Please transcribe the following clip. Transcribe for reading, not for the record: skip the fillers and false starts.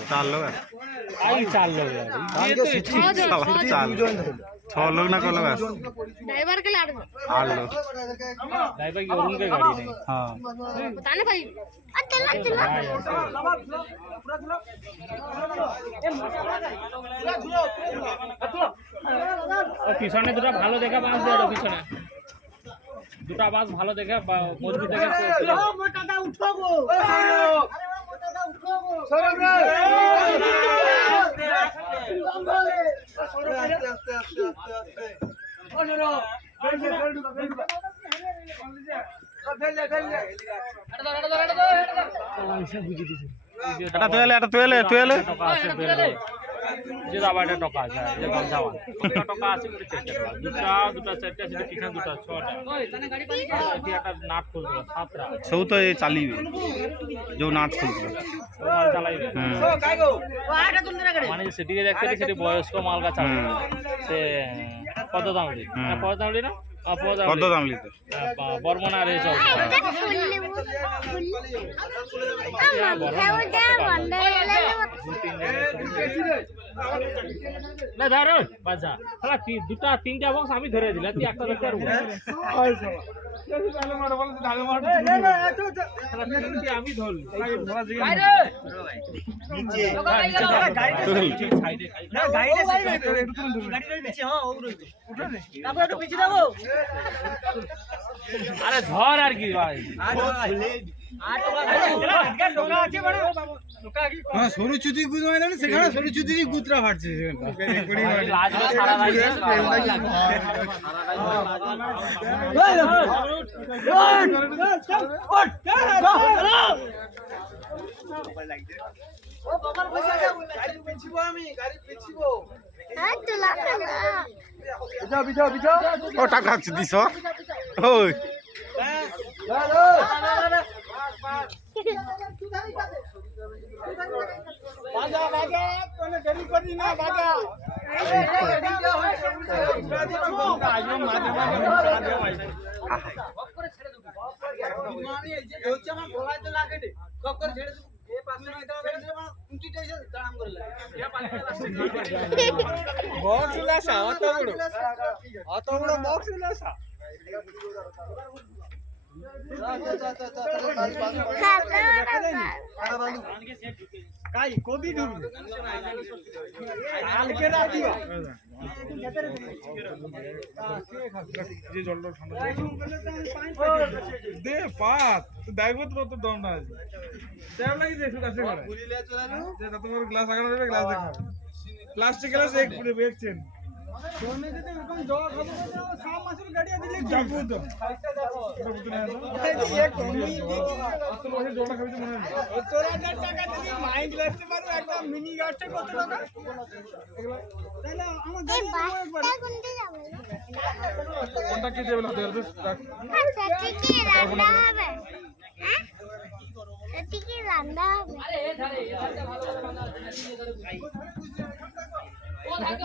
चार लोग छह लोग ना को लोग ड्राइवर के लिए 8 लोग ड्राइवर की उनके गाड़ी नहीं हाँ पता नहीं भाई পিছনে দুটো ভালো দেখে বাস দাও পিছনে দুটো বাস ভালো দেখে মজবুত দেখে মোটাটা উঠো গো মোটাটা উঠো গো সরব রে যে দাবাটা টাকা আছে যে গমজাওয়ান কতটা টাকা আছে করে চেক করবা দুটা চারটা আছে পিছনে দুটা ছটা এটি একটা নাট খুলবে সাতটা সব তো এই চালিবে যে নাট খুলবে মাল চালাইবে মানে সেদিকে দেখতে সেটি বয়স্ক মাল গা চালাবে সে কত দাম দি কত দাম দি না কত দাম লিতে বর্মনা রে চল না ধরো বাজা শালা দুটা তিনটা বক্স আমি ধরে দিলাম তুই একটা ধরতে পারবো আমি ধরলি আরে ধর আর কি ভাই সরু চুতি গুদ হয় না সেখানে সরু চুতি গুতরা ফাটছে ও টাকা দিছ ওই বাজা বাজা কোন দেরি করি না বাজা আজও মাঝে মাঝে করে ছেড়ে দেব মানে এই যে হচ্ছে আমার গলায় তো লাগে রে কপ করে ছেড়ে দেব এই পাশে না এটা ছেড়ে দেব কুটিটা এসে দাম করে লাগে ইয়া পাশে বক্স লাসা অত বড় বক্স লাসা কাই কোদি ঢুকবে কালকে রাখিও যে জলটা ঠান্ডা দে পাত তো দেখবো তো কত দম না আছে টাইম লাগি দেখো কাছে করে পুরিলে চলানো যে তোমার গ্লাস আগানো দেবে গ্লাস দেখা প্লাস্টিক গ্লাস এক পুরো বেচছেন सोने देते एरकम जग হবে তো 6 মাসের গাড়ি দিলে যাবো তো এক কমি আসলে ওই জলটা খাইতে মনে হয় 70000 টাকা দিবি মাইন্ড লাগতে পারো একটা মিনি গাড়িতে কত টাকা তাহলে আমার গাড়ি বাসটা কোনতে যাবে কোনটা কি দেবে না দেবে আচ্ছা ঠিকই রান্না হবে হ্যাঁ ঠিকই রান্না হবে আরে এ ধারে ও থাকে